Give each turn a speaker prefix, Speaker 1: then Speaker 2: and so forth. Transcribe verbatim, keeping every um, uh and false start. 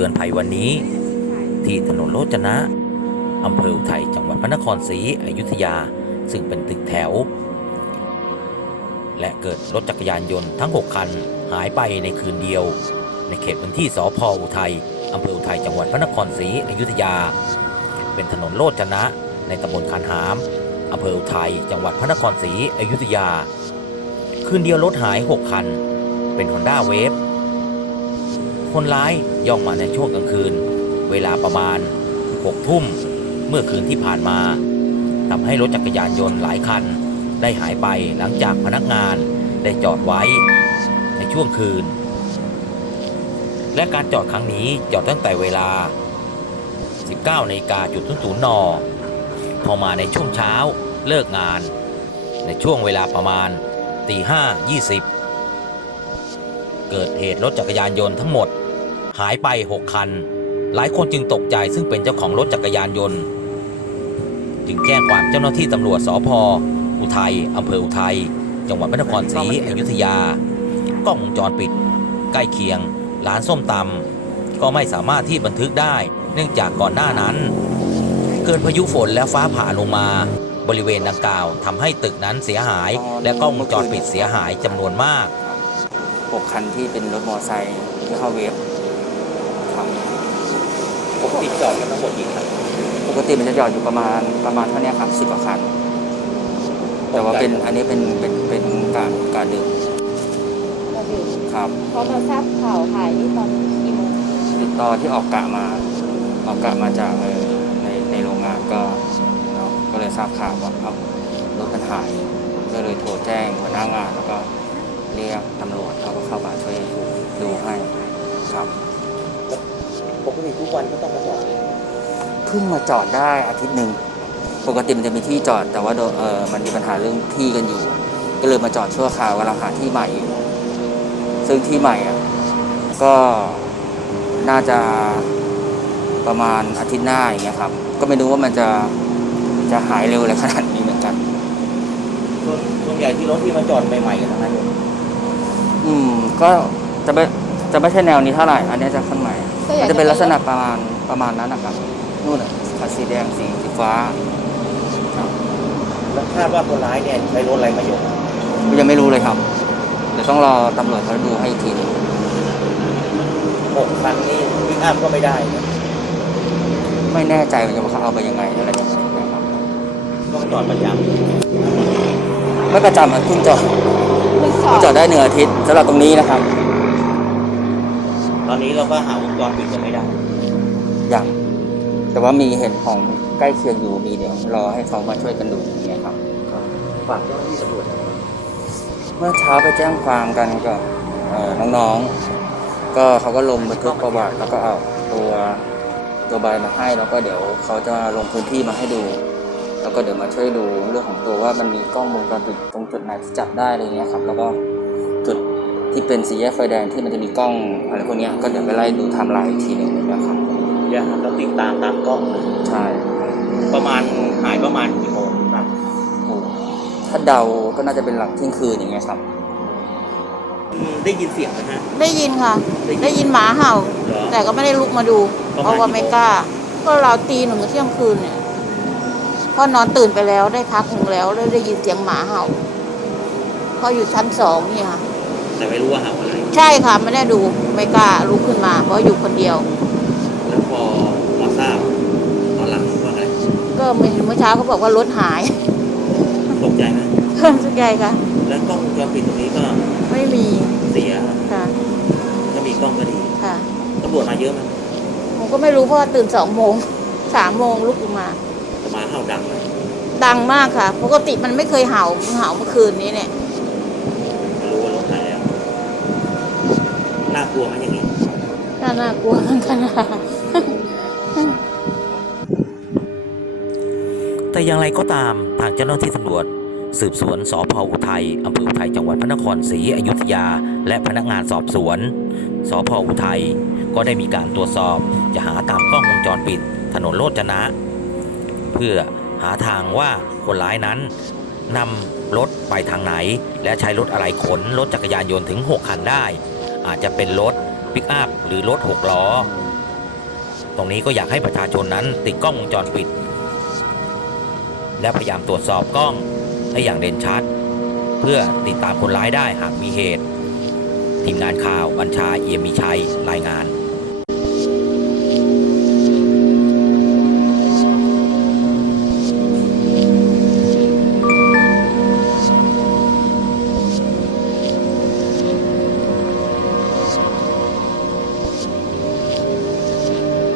Speaker 1: อนภัยวันนี้ที่ถนนโรจนะอำเภออุทัยจังหวัดพระนครศรีอยุธยาซึ่งเป็นตึกแถวและเกิดรถจักรยานยนต์ทั้งหกคันหายไปในคืนเดียวในเขตพื้นที่สภ.อุทัยอำเภออุทัยจังหวัดพระนครศรีอยุธยาเป็นถนนโรจนะในตำบลคานหามอำเภออุทัยจังหวัดพระนครศรีอยุธยาคืนเดียวรถหายหกคันเป็น Honda Wave คนร้ายย่องมาในช่วงกลางคืนเวลาประมาณหกทุ่มเมื่อคืนที่ผ่านมาทำให้รถจักรยานยนต์หลายคันได้หายไปหลังจากพนักงานได้จอดไว้ในช่วงคืนและการจอดครั้งนี้จอดตั้งแต่เวลา สิบเก้านาฬิกานนพอมาในช่วงเช้าเลิกงานในช่วงเวลาประมาณตีห้ายี่สิบเกิดเหตุรถจักรยานยนต์ทั้งหมดหายไปหกคันหลายคนจึงตกใจซึ่งเป็นเจ้าของรถจักรยานยนต์จึงแจ้งความเจ้าหน้าที่ตำรวจสภ.อุทัยอำเภออุทัยจังหวัดพระนครศรีอยุธยากล้องวงจรปิดใกล้เคียงร้านส้มตำก็ไม่สามารถที่บันทึกได้เนื่องจากก่อนหน้านั้นเกิดพายุฝนและฟ้าผ่าลงมาบริเวณดังกล่าวทำให้ตึกนั้นเสียหายและกล้องวงจรปิดเสียหายจำนวนมาก
Speaker 2: หกคันที่เป็นรถมอเตอร์ไซค์ที่เข้าเวฟครับ
Speaker 1: ปกติจอดกันทั้งหมดกี่คัน
Speaker 2: ปกติมันจะจอดอยู่ประมาณประมาณเท่านี้ครับสิบกว่าคันแต่ว่าเป็นอันนี้เป็นเป็นเป็นการการดึกครับ
Speaker 3: พอเราทราบข่าวหายนี่ตอนกี่โมง
Speaker 2: ติดต่อที่ออกกะมาออกกะมาจากในในโรงงานก็ก็เลยทราบข่าวว่าครับรถมันหายก็เลยโทรแจ้งหัวหน้างานแล้วก็เรียกตำรวจเขาก็เข้ามาช่วยดูให้ครับ
Speaker 1: ปกติทุกวันก็ต้องมาจอด
Speaker 2: เพิ่งมาจอดได้อาทิตย์หนึ่งปกติมันจะมีที่จอดแต่ว่าเออมันมีปัญหาเรื่องที่กันอยู่ก็เลยมาจอดชั่วคราวกำลังหาที่ใหม่อยู่ซึ่งที่ใหม่อ่ะก็น่าจะประมาณอาทิตย์หน้าอย่างเงี้ยครับก็ไม่รู้ว่ามันจะจะหายเร็วอะไรขนาดนี้เหมือนกัน
Speaker 1: ส่วนใหญ่ที่รถที่มาจอดใหม่ๆกันทั้งนั้นเลย
Speaker 2: อืมก็จะไม่จะไม่ใช่แนวนี้เท่าไหร่อันนี้จะขั้นใหม่มันจะเป็นลักษณะประมาณประมาณนั้นนะครับนู่นอ่ะคันสีแดงสีสีฟ้า
Speaker 1: แล้วคาดว่าคนร้ายเนี่ยใช้รถอะไรมายก
Speaker 2: ยังไม่รู้เลยครับเดี๋ยวต้องรอตำรวจเขาดูให้อีกทีนึง
Speaker 1: หกคันนี่วิ่งอัพก็ไม่ได้
Speaker 2: ไม่แน่ใจเหมือนกันว่าเขาเอาไปยังไงอะไรอย่างเงี้ยครับ
Speaker 1: ต้องจอดประจ
Speaker 2: ำไม่ประจำอ่ะคุณจอดคุณจอดได้หนึ่งอาทิตย์สำหรับตรงนี้นะครับ
Speaker 1: ตอนนี้เราก็หาวงจรปิดกันไม่ได้
Speaker 2: อย่างแต่ว่ามีเห็นของใกล้เคียงอยู่มีเดี๋ยวรอให้เขามาช่วยกันดูอย่างเงี้ยครับ
Speaker 1: ฝากเจ้าหน้าที่ตำรวจ
Speaker 2: เมื่อเช้าไปแจ้งความกันกับน้องๆก็เขาก็ลงบันทึกประวัติแล้วก็เอาตัวตัวใบมาให้แล้วก็เดี๋ยวเขาจะลงพื้นที่มาให้ดูแล้วก็เดี๋ยวมาช่วยดูเรื่องของตัวว่ามันมีกล้องวงจรปิดตรงจุดไหนที่จับได้อะไรเงี้ยครับแล้วก็จุดที่เป็นสี่แยกไฟแดงที่มันจะมีกล้องอะไรพวกนี้ก็เดี๋ยวไปไล่ดูไทม์ไลน์อีกทีหนึ่งนะครับ
Speaker 1: อย่าเราติดตามตามกล้อง
Speaker 2: ใช่
Speaker 1: ประมาณหายประมาณกี่โมงครับ
Speaker 2: ถ้าเดาก็น่าจะเป็นหลังเที่ยงคืนอย่างเงี้ยครับ
Speaker 1: ได้ยินเสียงไหมฮะ
Speaker 3: ได้ยินค่ะได้ยินหมาเห่าแต่ก็ไม่ได้ลุกมาดูเพราะว่าไม่กล้าก็เราตีหนึ่งเที่ยงคืนเนี่ยพอนอนตื่นไปแล้วได้พักหนึ่งแล้วได้ยินเสียงหมาเห่าพออยู่ชั้นสองนี่ค่ะ
Speaker 1: แต่ไม่รู้ว่าเห่าอะไร
Speaker 3: ใช่ค่ะไม่ได้ดูไม่กล้าลุกขึ้นมาเพราะอยู่คนเดียว
Speaker 1: แล้วพอมาทราบตอนหลังว่าไง
Speaker 3: ก็เมื่อเช้าเขาบอกว่ารถหาย
Speaker 1: ตกใจไหม
Speaker 3: ตกใจค่ะ
Speaker 1: แล้วกล้องวงจรปิดตรงนี้ก็
Speaker 3: ไม่มี
Speaker 1: เสีย
Speaker 3: ค่ะ
Speaker 1: ถ้ามีกล้องก็ดี
Speaker 3: ค่ะ
Speaker 1: ตำรวจมาเยอะไหม
Speaker 3: ผมก็ไม่รู้เพราะตื่นสองโมงสามโมงลุกขึ้นมา
Speaker 1: หมาเห่าดังไหม
Speaker 3: ดังมากค่ะปกติมันไม่เคยเห่าเห่าเมื่อคืนนี้เนี่ย
Speaker 1: รู้ว่ารถหายแล้วน่ากลัวไหมอย่างนี้
Speaker 3: น่าน่ากลัวเหมือนกันค่ะ
Speaker 1: แต่อย่างไรก็ตามทางเจ้าหน้าที่ตำรวจสืบสวนสภ.อุทัยอำเภออุทัยจังหวัดพระนครศรีอยุธยาและพนักงานสอบสวนสภ.อุทัยก็ได้มีการตรวจสอบจะหาตามกล้องวงจรปิดถนนโรจนะเพื่อหาทางว่าคนร้ายนั้นนำรถไปทางไหนและใช้รถอะไรขนรถจักรยานยนต์ถึงหกคันได้อาจจะเป็นรถปิกอัพหรือรถหกล้อตรงนี้ก็อยากให้ประชาชนนั้นติดกล้องวงจรปิด และพยายามตรวจสอบกล้องให้อย่างเด่นชัด เพื่อติดตามคนร้ายได้หากมีเหตุทีมงานข่าวบัญชาเอี่ยมมีชัยรายงาน